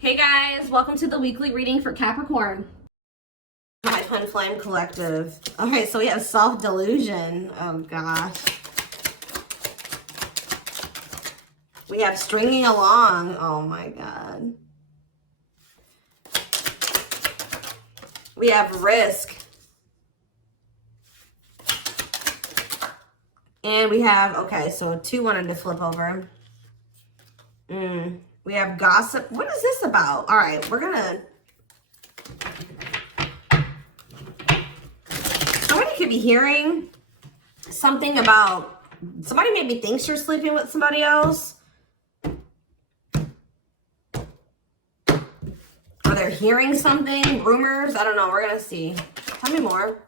Hey guys, welcome to the weekly reading for Capricorn. My Twin Flame Collective. Okay, so we have self-delusion. Oh gosh. We have stringing along. Oh my god. We have risk. And we have, okay, so 2 wanted to flip over. We have gossip. What is this about? All right, we're gonna... Somebody could be hearing something about... Somebody maybe thinks you're sleeping with somebody else. Or they're hearing something, rumors. I don't know. We're gonna see. Tell me more.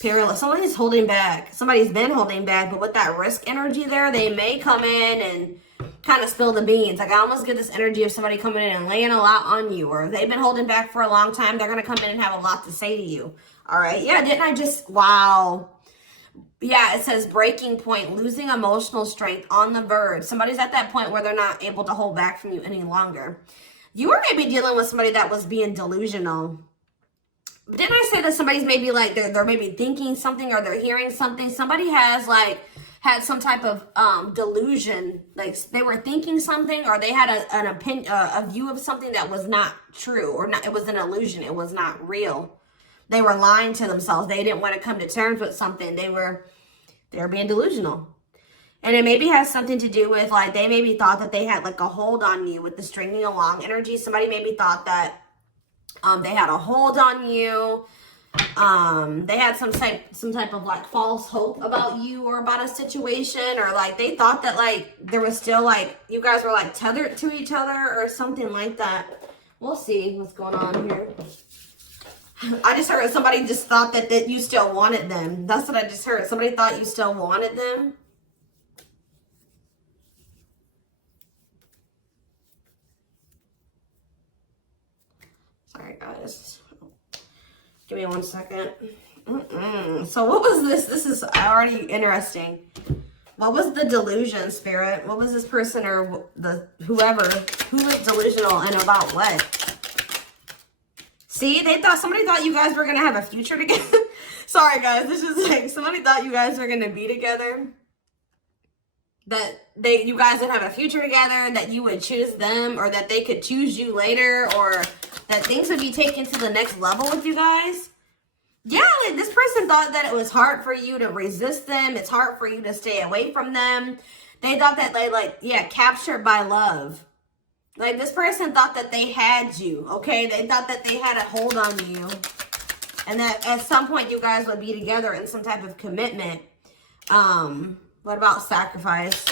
Perilous. Somebody's holding back. Somebody's been holding back, but with that risk energy there, they may come in and kind of spill the beans. Like I almost get this energy of somebody coming in and laying a lot on you, or they've been holding back for a long time. They're going to come in and have a lot to say to you. All right. Yeah. Didn't I just, wow. Yeah. It says breaking point, losing emotional strength, on the verge. Somebody's at that point where they're not able to hold back from you any longer. You were maybe dealing with somebody that was being delusional. Didn't I say that somebody's maybe like, they're maybe thinking something or they're hearing something? Somebody has like, had some type of delusion, like they were thinking something, or they had an opinion, a view of something that was not true, or not. It was an illusion. It was not real. They were lying to themselves. They didn't want to come to terms with something. They were being delusional, and it maybe has something to do with like they maybe thought that they had like a hold on you with the stringing along energy. Somebody maybe thought that they had a hold on you. They had some type of like false hope about you or about a situation, or like they thought that like there was still like you guys were like tethered to each other or something like that. We'll see what's going on here. I just heard somebody just thought that you still wanted them. That's what I just heard. Somebody thought you still wanted them. Sorry guys. Give me 1 second. So what was this? This is already interesting. What was the delusion, Spirit? What was this person or whoever who was delusional and about what? See, somebody thought you guys were gonna have a future together. Sorry guys, this is like somebody thought you guys were gonna be together. That you guys would have a future together, that you would choose them, or that they could choose you later, or that things would be taken to the next level with you guys. Yeah, like this person thought that it was hard for you to resist them. It's hard for you to stay away from them. They thought that they captured by love. Like this person thought that they had you, okay? They thought that they had a hold on you. And that at some point you guys would be together in some type of commitment. What about sacrifice?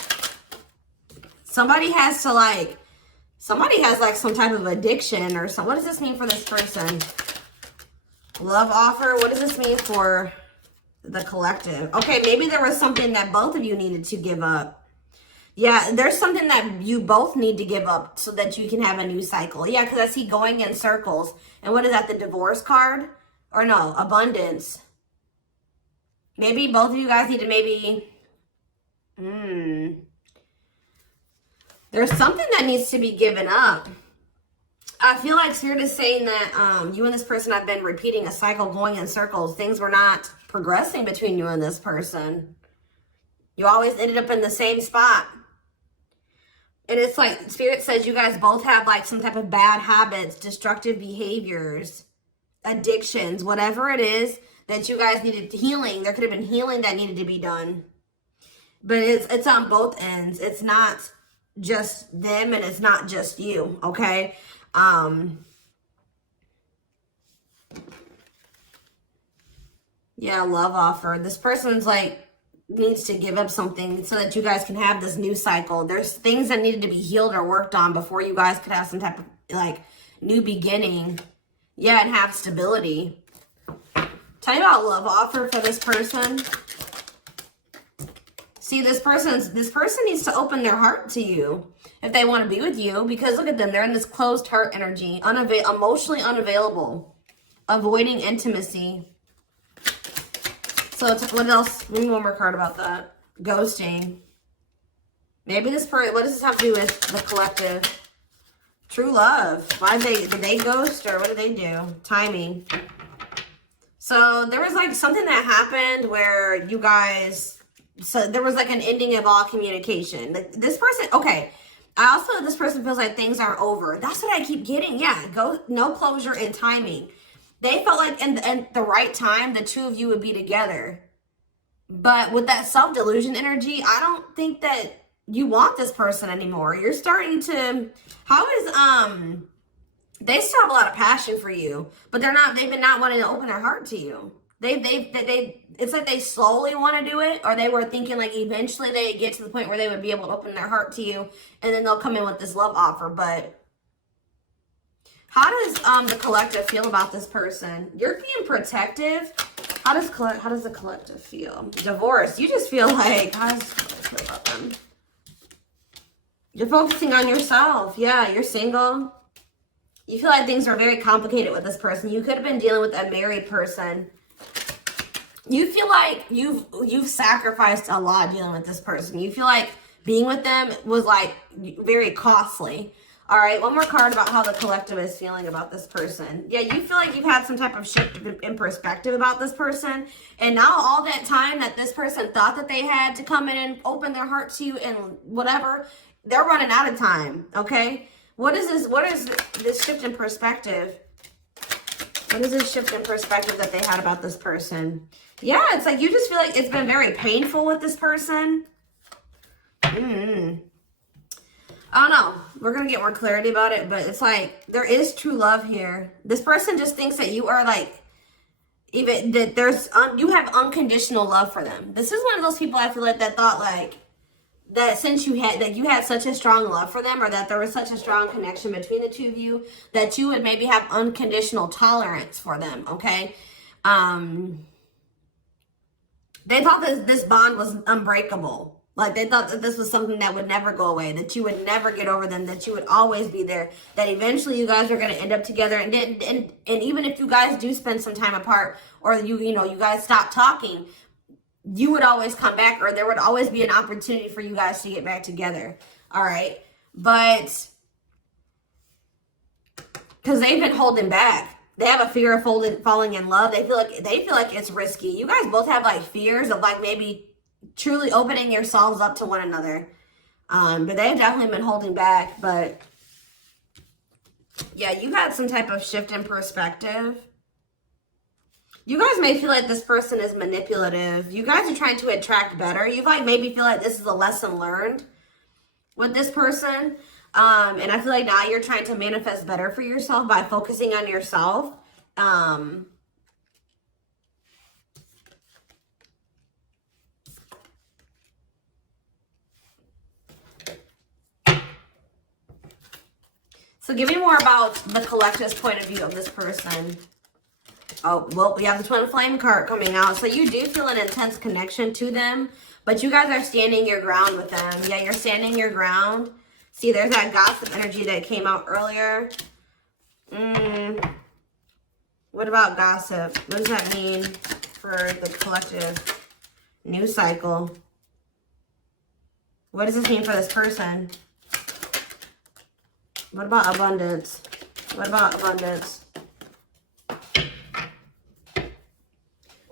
Somebody has like some type of addiction or something. What does this mean for this person? Love offer. What does this mean for the collective? Okay, maybe there was something that both of you needed to give up. Yeah, there's something that you both need to give up so that you can have a new cycle. Yeah, because I see going in circles. And what is that, the divorce card? Or no, abundance. Maybe both of you guys need to maybe... There's something that needs to be given up. I feel like Spirit is saying that you and this person have been repeating a cycle, going in circles. Things were not progressing between you and this person. You always ended up in the same spot. And it's like Spirit says you guys both have like some type of bad habits, destructive behaviors, addictions, whatever it is that you guys needed healing. There could have been healing that needed to be done. But it's on both ends. It's not just them and it's not just you, okay? Yeah, love offer. This person's like needs to give up something so that you guys can have this new cycle. There's things that needed to be healed or worked on before you guys could have some type of like new beginning. Yeah, and have stability. Tell me about love offer for this person. See, this person needs to open their heart to you if they want to be with you, because look at them. They're in this closed heart energy, emotionally unavailable, avoiding intimacy. So it's, what else? Maybe one more card about that. Ghosting. Maybe this person, what does this have to do with the collective? True love. Did they ghost or what did they do? Timing. So there was like something that happened where you guys, so there was like an ending of all communication. Like this person, okay. This person feels like things are over. That's what I keep getting. Yeah, no closure and timing. They felt like in the right time, the two of you would be together. But with that self-delusion energy, I don't think that you want this person anymore. You're starting to, they still have a lot of passion for you, but they've been not wanting to open their heart to you. It's like they slowly want to do it, or they were thinking like eventually they get to the point where they would be able to open their heart to you, and then they'll come in with this love offer. But how does the collective feel about this person? You're being protective. How does the collective feel? Divorce. You just feel like, how does the collective feel about them? You're focusing on yourself. Yeah, you're single. You feel like things are very complicated with this person. You could have been dealing with a married person. You feel like you've sacrificed a lot dealing with this person. You feel like being with them was like very costly. All right, one more card about how the collective is feeling about this person. Yeah, you feel like you've had some type of shift in perspective about this person. And now all that time that this person thought that they had to come in and open their heart to you and whatever, they're running out of time, okay? What is this shift in perspective? What is this shift in perspective that they had about this person? Yeah, it's like you just feel like it's been very painful with this person. I don't know. We're going to get more clarity about it, but it's like there is true love here. This person just thinks that you are like, even that you have unconditional love for them. This is one of those people I feel like that thought like, that since you had such a strong love for them, or that there was such a strong connection between the two of you, that you would maybe have unconditional tolerance for them, okay? They thought that this bond was unbreakable. Like they thought that this was something that would never go away, that you would never get over them, that you would always be there, that eventually you guys are going to end up together. And even if you guys do spend some time apart, or you guys stop talking, you would always come back, or there would always be an opportunity for you guys to get back together. All right. But because they've been holding back. They have a fear of falling in love. They feel like it's risky. You guys both have like fears of like maybe truly opening yourselves up to one another. But they've definitely been holding back. But yeah, you had some type of shift in perspective. You guys may feel like this person is manipulative. You guys are trying to attract better. You like maybe feel like this is a lesson learned with this person. And I feel like now you're trying to manifest better for yourself by focusing on yourself. So give me more about the collective's point of view of this person. Oh, well, we have the Twin Flame card coming out. So you do feel an intense connection to them, but you guys are standing your ground with them. Yeah, you're standing your ground. See, there's that gossip energy that came out earlier. What about gossip? What does that mean for the collective? New cycle. What does this mean for this person? What about abundance? What about abundance?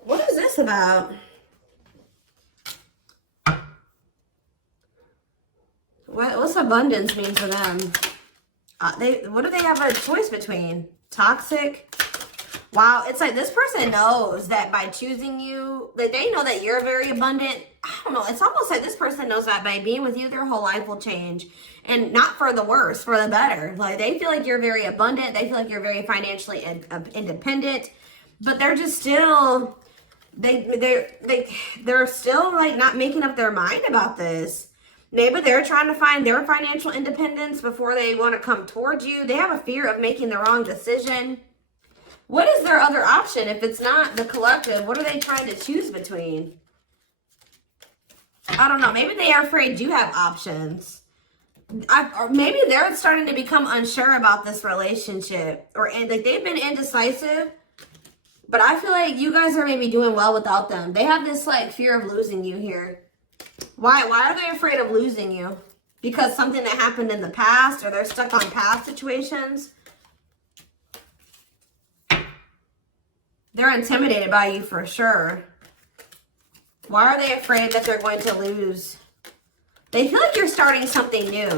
What is this about? What's abundance mean for them? What do they have a choice between? Toxic? Wow, it's like this person knows that by choosing you, like they know that you're very abundant. I don't know. It's almost like this person knows that by being with you, their whole life will change. And not for the worse, for the better. Like they feel like you're very abundant. They feel like you're very financially independent. But they're just still, they're still like not making up their mind about this. Maybe they're trying to find their financial independence before they want to come towards you. They have a fear of making the wrong decision. What is their other option if it's not the collective? What are they trying to choose between? I don't know. Maybe they are afraid you have options. Or maybe they're starting to become unsure about this relationship. Like they've been indecisive. But I feel like you guys are maybe doing well without them. They have this like fear of losing you here. Why are they afraid of losing you? because something that happened in the past, or they're stuck on past situations. They're intimidated by you for sure. Why are they afraid that they're going to lose? They feel like you're starting something new.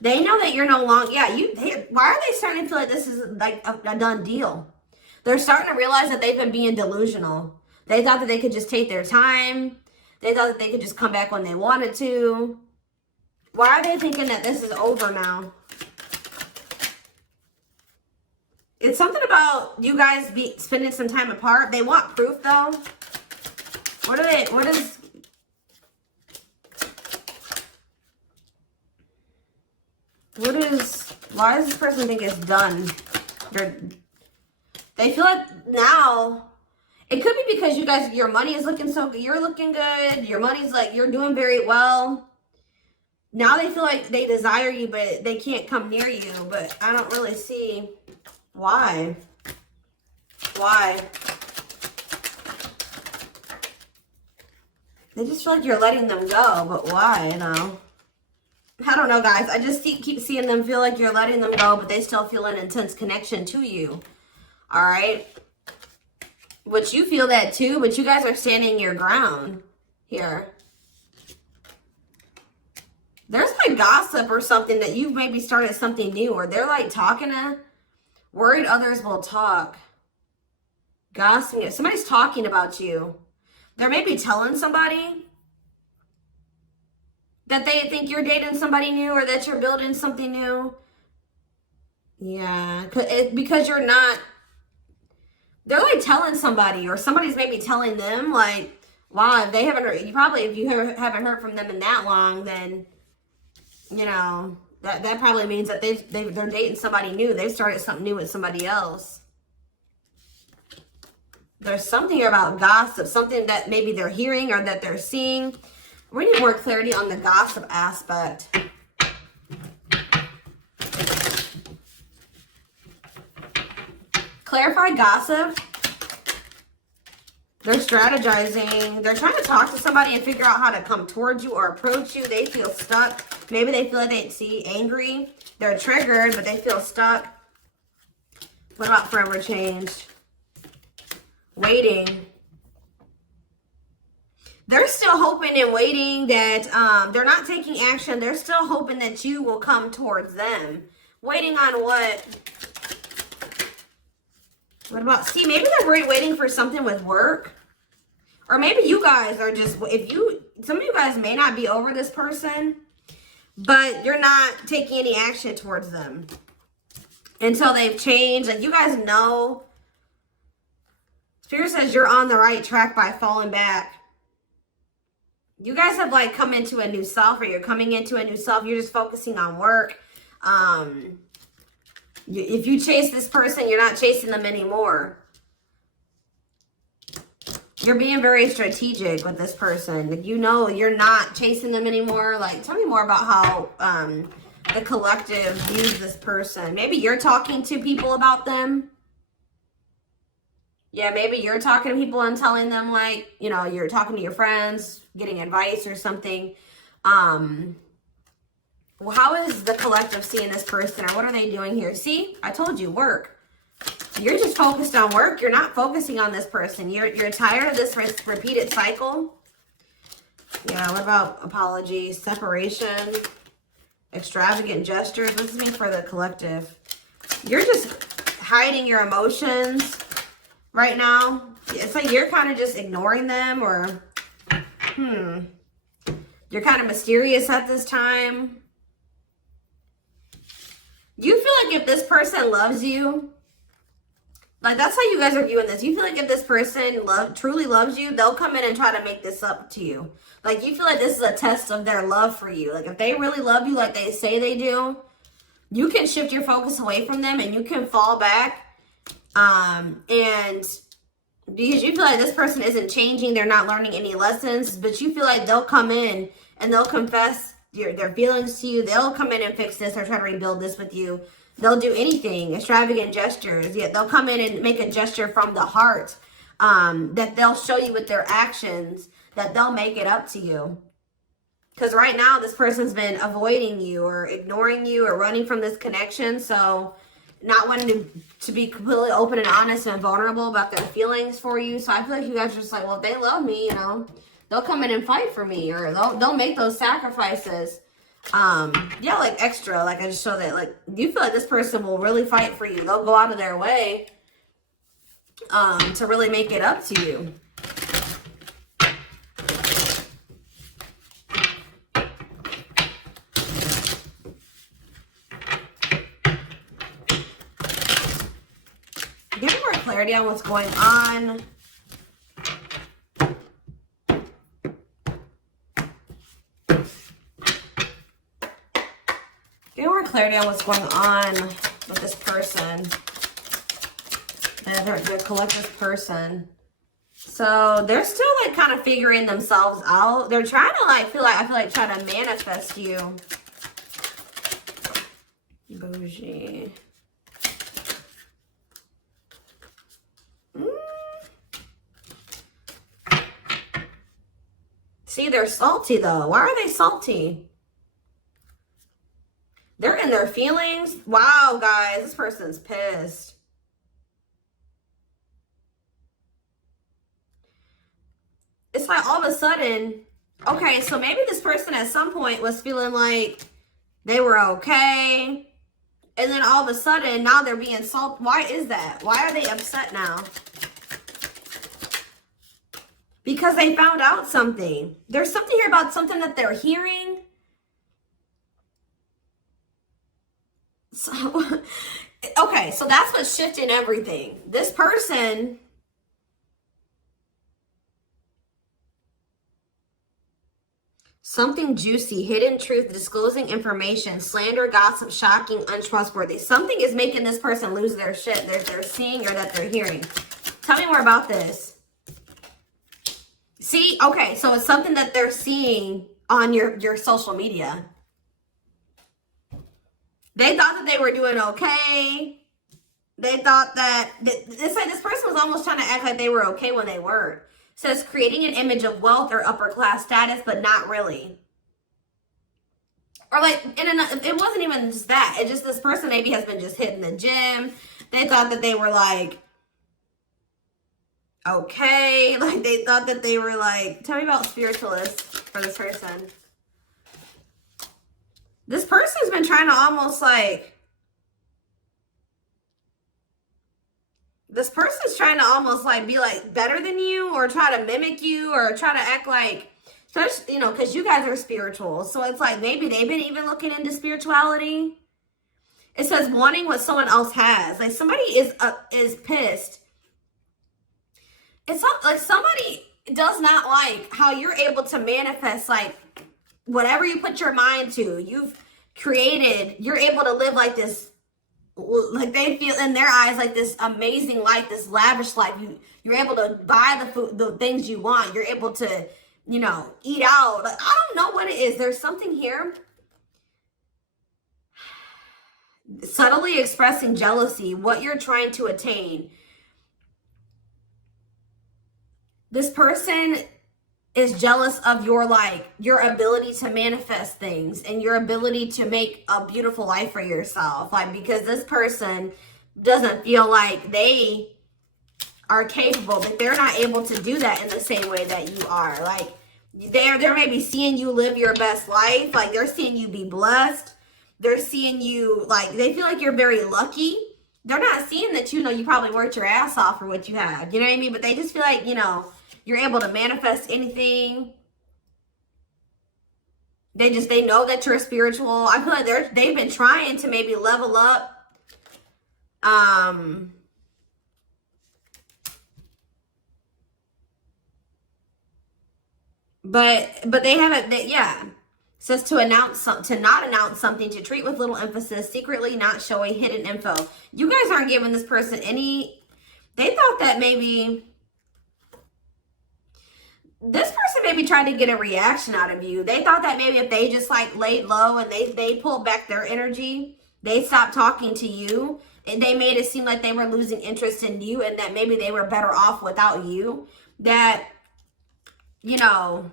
They know that you're no longer, why are they starting to feel like this is like a done deal? They're starting to realize that they've been being delusional. They thought that they could just take their time. They thought that they could just come back when they wanted to. Why are they thinking that this is over now? It's something about you guys spending some time apart. They want proof though. Why does this person think it's done? They feel like now, it could be because you guys, your money is looking so good. You're looking good. Your money's like, you're doing very well. Now they feel like they desire you, but they can't come near you. But I don't really see why. Why? They just feel like you're letting them go, but why, though? I don't know, guys. I just keep seeing them feel like you're letting them go, but they still feel an intense connection to you. All right? Which you feel that too, but you guys are standing your ground here. There's like gossip or something that you've maybe started something new, or they're like talking to, worried others will talk. Gossiping. Somebody's talking about you. They're maybe telling somebody that they think you're dating somebody new, or that you're building something new. Yeah, because you're not, they're like telling somebody, or somebody's maybe telling them, like, wow, if they haven't heard, if you haven't heard from them in that long, then, you know, that probably means that they're dating somebody new. They've started something new with somebody else. There's something here about gossip, something that maybe they're hearing or that they're seeing. We need more clarity on the gossip aspect. Clarify gossip. They're strategizing. They're trying to talk to somebody and figure out how to come towards you or approach you. They feel stuck. Maybe they feel like they see angry. They're triggered, but they feel stuck. What about forever changed? Waiting. They're still hoping and waiting that they're not taking action. They're still hoping that you will come towards them. Waiting on what? What about, see, maybe they're waiting for something with work. Or maybe you guys are just, some of you guys may not be over this person, but you're not taking any action towards them until they've changed. Like, you guys know. Spirit says you're on the right track by falling back. You guys have like come into a new self, or you're coming into a new self. You're just focusing on work. If you chase this person, you're not chasing them anymore. You're being very strategic with this person. Like, you know, you're not chasing them anymore. Like, tell me more about how the collective views this person. Maybe you're talking to people about them. Yeah, maybe you're talking to people and telling them, like, you know, you're talking to your friends, getting advice or something. Well, how is the collective seeing this person, or what are they doing here? See, I told you, work. You're just focused on work. You're not focusing on this person. You're tired of this repeated cycle. Yeah, what about apologies, separation, extravagant gestures? What does this mean for the collective? You're just hiding your emotions right now. It's like you're kind of just ignoring them, or you're kind of mysterious at this time. You feel like if this person loves you, like, that's how you guys are viewing this. You feel like if this person truly loves you, they'll come in and try to make this up to you. Like, you feel like this is a test of their love for you. Like, if they really love you like they say they do, you can shift your focus away from them and you can fall back. And because you feel like this person isn't changing, they're not learning any lessons, but you feel like they'll come in and they'll confess their feelings to you. They'll come in and fix this or try to rebuild this with you. They'll do anything, extravagant gestures. Yeah, they'll come in and make a gesture from the heart that they'll show you with their actions, that they'll make it up to you. Because right now, this person's been avoiding you or ignoring you or running from this connection. So not wanting to be completely open and honest and vulnerable about their feelings for you. So I feel like you guys are just like, well, if they love me, you know, they'll come in and fight for me, or they'll make those sacrifices. Yeah, like extra. Like I just show that, like, you feel like this person will really fight for you. They'll go out of their way to really make it up to you. Give me more clarity on what's going on. Give me more clarity on what's going on with this person. Their collective person. So they're still like kind of figuring themselves out. They're trying to like I feel like try to manifest you. Bougie. See, they're salty though. Why are they salty? They're in their feelings. Wow, guys, this person's pissed. It's like all of a sudden, okay, so maybe this person at some point was feeling like they were okay. And then all of a sudden, now they're being salty. Why is that? Why are they upset now? Because they found out something. There's something here about something that they're hearing. So, okay, so that's what's shifting everything. This person, something juicy, hidden truth, disclosing information, slander, gossip, shocking, untrustworthy. Something is making this person lose their shit that they're seeing or that they're hearing. Tell me more about this. See, okay, so it's something that they're seeing on your social media. They thought that they were doing okay. They thought that, it's like this person was almost trying to act like they were okay when they weren't. It says creating an image of wealth or upper class status, but not really. Or like, it wasn't even just that. It just, this person maybe has been just hitting the gym. They thought that they were like, okay, like they thought that they were like, tell me about spiritualists for this person. This person's been trying to almost like, this person's trying to almost like be like better than you, or try to mimic you, or try to act like, especially, you know, because you guys are spiritual. So it's like maybe they've been even looking into spirituality. It says wanting what someone else has. Like somebody is pissed. It's not like somebody does not like how you're able to manifest like whatever you put your mind to. You've created, you're able to live like this, like they feel in their eyes like this amazing life, this lavish life. You're able to buy the food, the things you want. You're able to, you know, eat out. Like, I don't know what it is. There's something here. Subtly expressing jealousy, what you're trying to attain. This person is jealous of your ability to manifest things and your ability to make a beautiful life for yourself. Like, because this person doesn't feel like they are capable, that they're not able to do that in the same way that you are. Like, they're maybe seeing you live your best life. Like, they're seeing you be blessed. They're seeing you, like, they feel like you're very lucky. They're not seeing that, you know, you probably worked your ass off for what you have. You know what I mean? But they just feel like, you know, you're able to manifest anything. They know that you're spiritual. I feel like they've been trying to maybe level up. But they haven't, yeah. It says to not announce something, to treat with little emphasis, secretly not showing hidden info. You guys aren't giving this person any, they thought that maybe this person maybe tried to get a reaction out of you. They thought that maybe if they just like laid low and they pulled back their energy, they stopped talking to you, and they made it seem like they were losing interest in you, and that maybe they were better off without you. That, you know,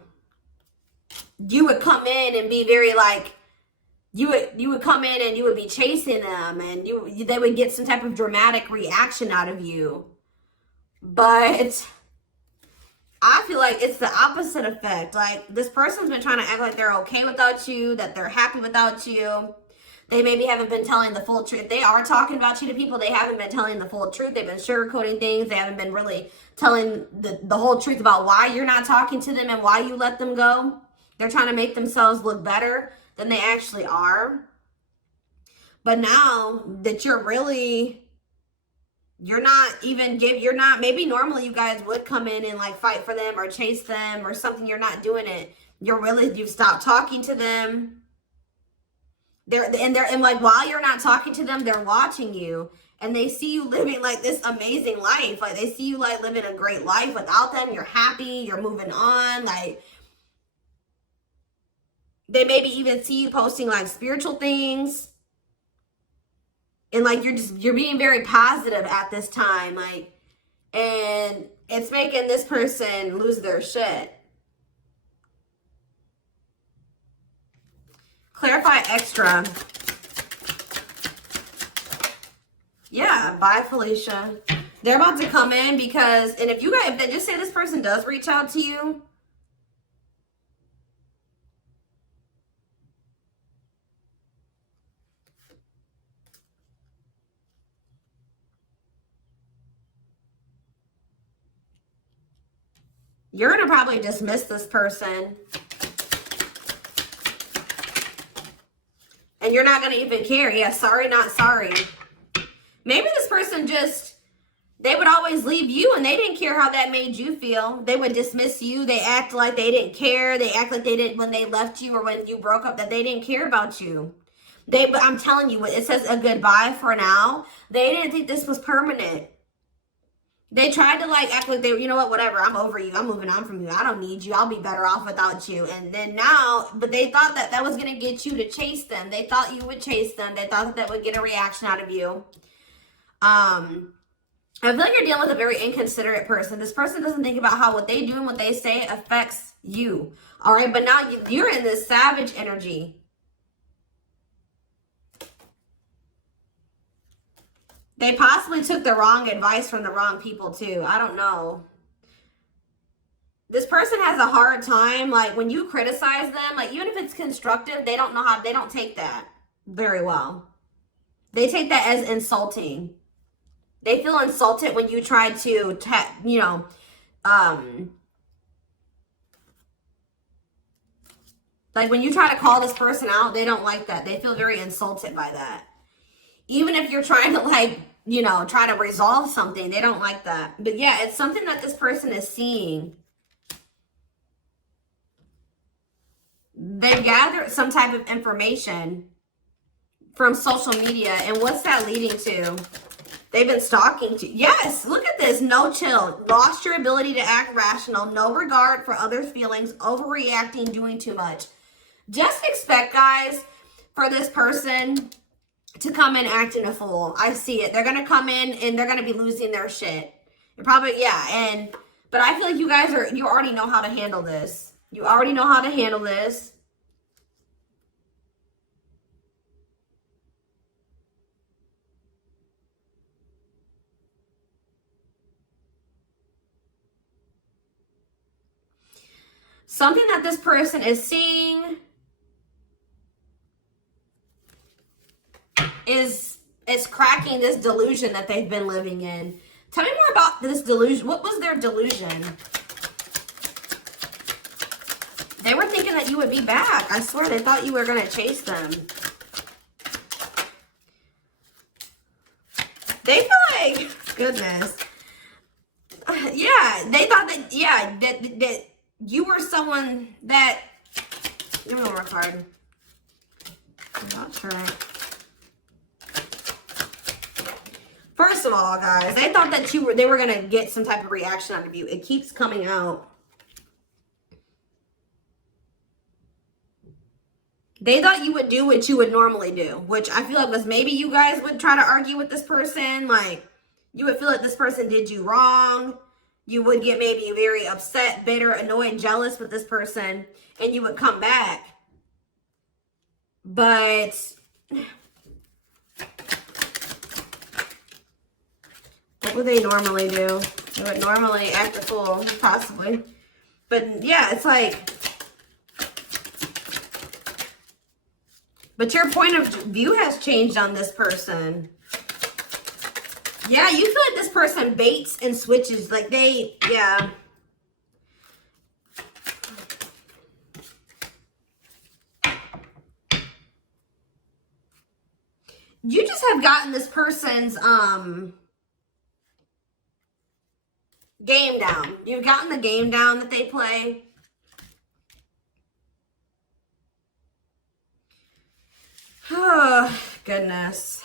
you would come in and be very like, you would come in and you would be chasing them, and they would get some type of dramatic reaction out of you. But I feel like it's the opposite effect. Like, this person's been trying to act like they're okay without you, that they're happy without you. They maybe haven't been telling the full truth. If they are talking about you to people, they haven't been telling the full truth. They've been sugarcoating things. They haven't been really telling the whole truth about why you're not talking to them and why you let them go. They're trying to make themselves look better than they actually are. But now that maybe normally you guys would come in and like fight for them or chase them or something. You're not doing it. You've stopped talking to them. And like, while you're not talking to them, they're watching you, and they see you living like this amazing life. Like, they see you like living a great life without them. You're happy, you're moving on. Like, they maybe even see you posting like spiritual things. And like, you're being very positive at this time. Like, and it's making this person lose their shit. Clarify extra. Yeah, bye, Felicia. They're about to come in because, and if they just say this person does reach out to you, you're going to probably dismiss this person. And you're not going to even care. Yeah, sorry, not sorry. Maybe this person they would always leave you and they didn't care how that made you feel. They would dismiss you. They act like they didn't care. They act like they didn't when they left you or when you broke up, that they didn't care about you. But I'm telling you, it says a goodbye for now. They didn't think this was permanent. They tried to like act like you know what, whatever, I'm over you. I'm moving on from you. I don't need you. I'll be better off without you. And then now, but they thought that was going to get you to chase them. They thought you would chase them. They thought that would get a reaction out of you. I feel like you're dealing with a very inconsiderate person. This person doesn't think about how what they do and what they say affects you. All right, but now you're in this savage energy. They possibly took the wrong advice from the wrong people too. I don't know. This person has a hard time, like, when you criticize them, like, even if it's constructive, they don't take that very well. They take that as insulting. They feel insulted when you try to, like when you try to call this person out, they don't like that. They feel very insulted by that. Even if you're trying to like, try to resolve something, they don't like that. But yeah, it's something that this person is seeing. They've gathered some type of information from social media. And what's that leading to? They've been stalking to. Yes, look at this. No chill. Lost your ability to act rational. No regard for others' feelings. Overreacting. Doing too much. Just expect, guys, for this person to come in acting a fool. I see it. They're going to come in and they're going to be losing their shit. Probably, yeah. But I feel like you already know how to handle this. You already know how to handle this. Something that this person is seeing is cracking this delusion that they've been living in. Tell me more about this delusion. What was their delusion? They were thinking that you would be back. I swear, they thought you were going to chase them. They feel like, goodness. Yeah, they thought that, yeah, that you were someone that, give me one more card. I'm not sure. First of all, guys, they thought that they were going to get some type of reaction out of you. It keeps coming out. They thought you would do what you would normally do, which I feel like was maybe you guys would try to argue with this person. Like, you would feel like this person did you wrong. You would get maybe very upset, bitter, annoyed, jealous with this person, and you would come back. But what would they normally do? They would normally act a fool, possibly. But yeah, it's like, but your point of view has changed on this person. Yeah, you feel like this person baits and switches. Like they, yeah. You just have gotten this person's game down. You've gotten the game down that they play. Oh, goodness.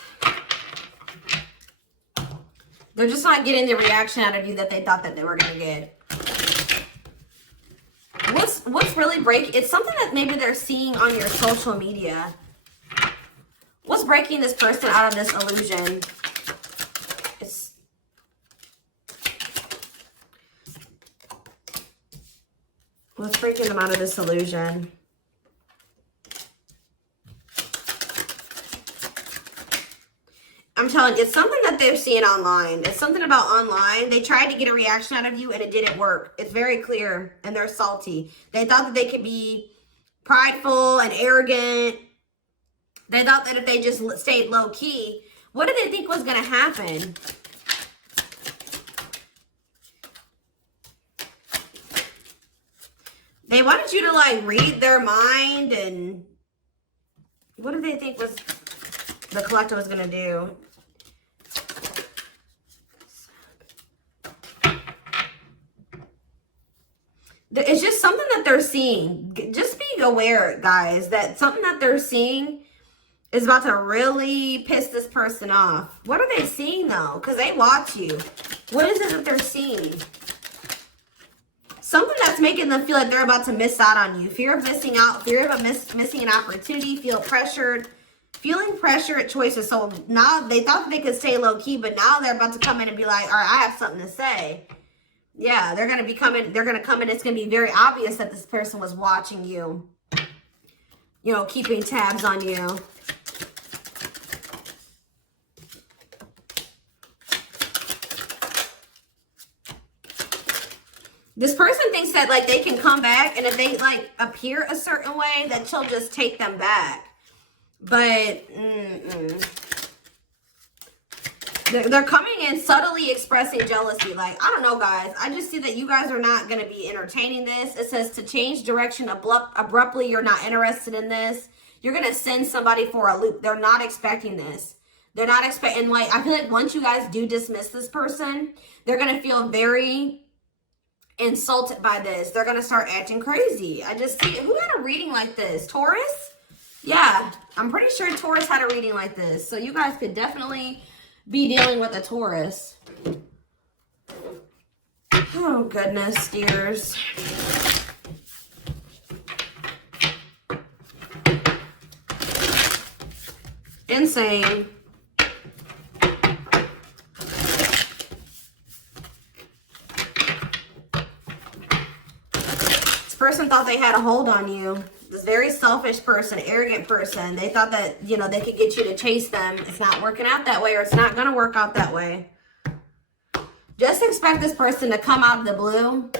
They're just not getting the reaction out of you that they thought that they were going to get. What's really breaking? It's something that maybe they're seeing on your social media. What's breaking this person out of this illusion? What's breaking them out of this illusion? I'm telling you, it's something that they're seeing online. It's something about online. They tried to get a reaction out of you and it didn't work. It's very clear, and they're salty. They thought that they could be prideful and arrogant. They thought that if they just stayed low key, what did they think was going to happen? They wanted you to like read their mind, and what did they think was the collective was going to do? It's just something that they're seeing. Just being aware, guys, that something that they're seeing is about to really piss this person off. What are they seeing, though? Because they watch you. What is it that they're seeing? Something that's making them feel like they're about to miss out on you. Fear of missing out. Fear of missing an opportunity. Feel pressured. Feeling pressure at choices. So now they thought they could stay low-key, but now they're about to come in and be like, all right, I have something to say. Yeah, they're going to be coming. They're going to come in. It's going to be very obvious that this person was watching you. You know, keeping tabs on you. This person thinks that, like, they can come back, and if they, like, appear a certain way, that she'll just take them back. But, They're coming in subtly expressing jealousy. Like, I don't know, guys. I just see that you guys are not going to be entertaining this. It says to change direction abruptly. You're not interested in this. You're going to send somebody for a loop. They're not expecting this. They're not expecting, like, I feel like once you guys do dismiss this person, they're going to feel very insulted by this. They're going to start acting crazy. I just see, who had a reading like this? Taurus? Yeah, I'm pretty sure Taurus had a reading like this. So you guys could definitely be dealing with a Taurus. Oh, goodness, dears. Insane. This person thought they had a hold on you. This very selfish person, arrogant person. They thought that, you know, they could get you to chase them. It's not working out that way, or it's not going to work out that way. Just expect this person to come out of the blue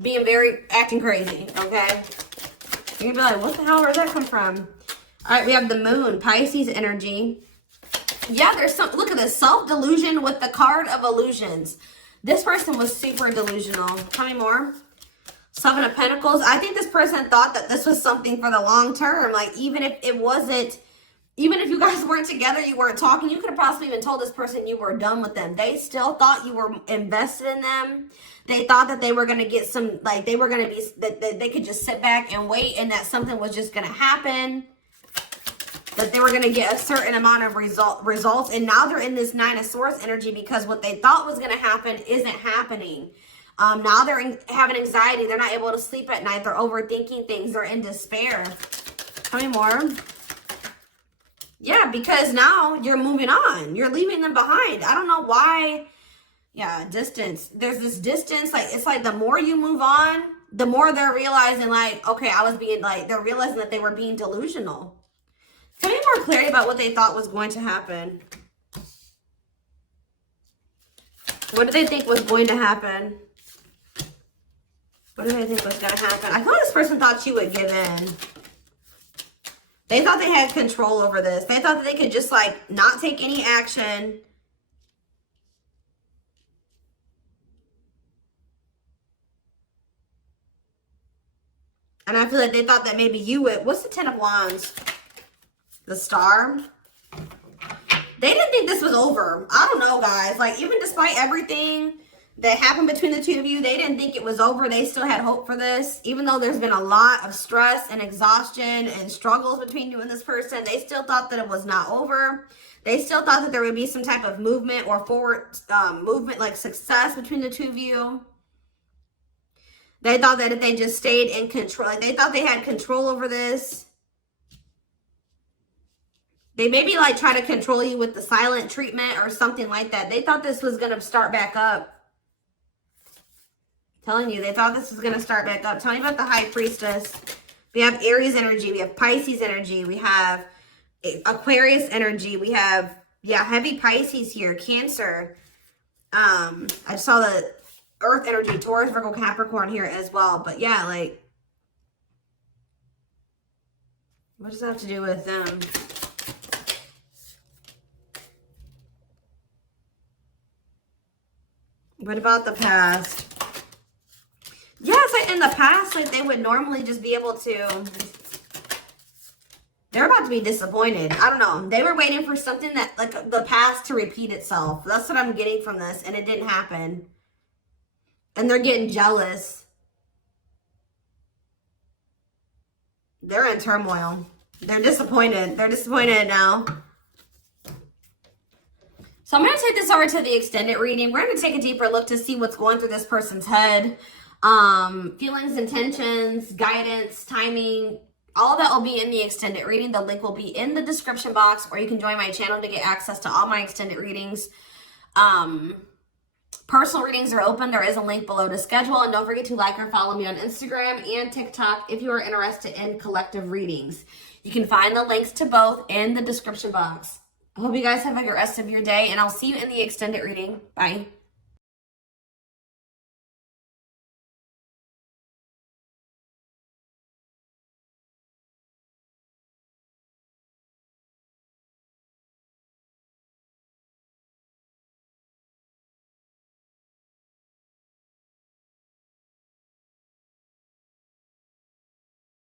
being acting crazy, okay? You're going to be like, what the hell, where'd that come from? All right, we have the moon, Pisces energy. Yeah, there's some, look at this, self-delusion with the card of illusions. This person was super delusional. Tell me more. Seven of Pentacles. I think this person thought that this was something for the long term. Like, even if it wasn't, even if you guys weren't together, you weren't talking, you could have possibly even told this person you were done with them. They still thought you were invested in them. They thought that they were going to get some, like, they were going to be, that they could just sit back and wait, and that something was just going to happen. That they were going to get a certain amount of results. And now they're in this Nine of Swords energy because what they thought was going to happen isn't happening. Now they're having anxiety. They're not able to sleep at night. They're overthinking things. They're in despair. Tell me more. Yeah, because now you're moving on. You're leaving them behind. I don't know why Yeah, distance. There's this distance, like, it's like the more you move on, the more they're realizing, like, okay, I was being, like, they're realizing that they were being delusional. Tell me more clarity about what they thought was going to happen. What did they think was going to happen? What did they think was going to happen? I thought this person thought you would give in. They thought they had control over this. They thought that they could just, like, not take any action. And I feel like they thought that maybe you would. What's the Ten of Wands? The Star. They didn't think this was over. I don't know, guys. Like, even despite everything that happened between the two of you, they didn't think it was over. They still had hope for this. Even though there's been a lot of stress and exhaustion and struggles between you and this person, they still thought that it was not over. They still thought that there would be some type of movement or forward movement, like success between the two of you. They thought that if they just stayed in control, like they thought they had control over this. They maybe like try to control you with the silent treatment or something like that. They thought this was going to start back up. Telling you, they thought this was going to start back up. Tell me about the High Priestess. We have Aries energy. We have Pisces energy. We have Aquarius energy. We have, yeah, heavy Pisces here. Cancer. I saw the Earth energy, Taurus, Virgo, Capricorn here as well. But yeah, like, what does that have to do with them? What about the past? Yeah, it's like in the past, like they would normally just be able to, they're about to be disappointed. I don't know. They were waiting for something that, like the past to repeat itself. That's what I'm getting from this. And it didn't happen. And they're getting jealous. They're in turmoil. They're disappointed. They're disappointed now. So I'm going to take this over to the extended reading. We're going to take a deeper look to see what's going through this person's head. Feelings, intentions, guidance, timing, all that will be in the extended reading. The link will be in the description box, or you can join my channel to get access to all my extended readings. Personal readings are open. There is a link below to schedule. And don't forget to like or follow me on Instagram and TikTok if you are interested in collective readings. You can find the links to both in the description box. I hope you guys have a good rest of your day, and I'll see you in the extended reading. Bye.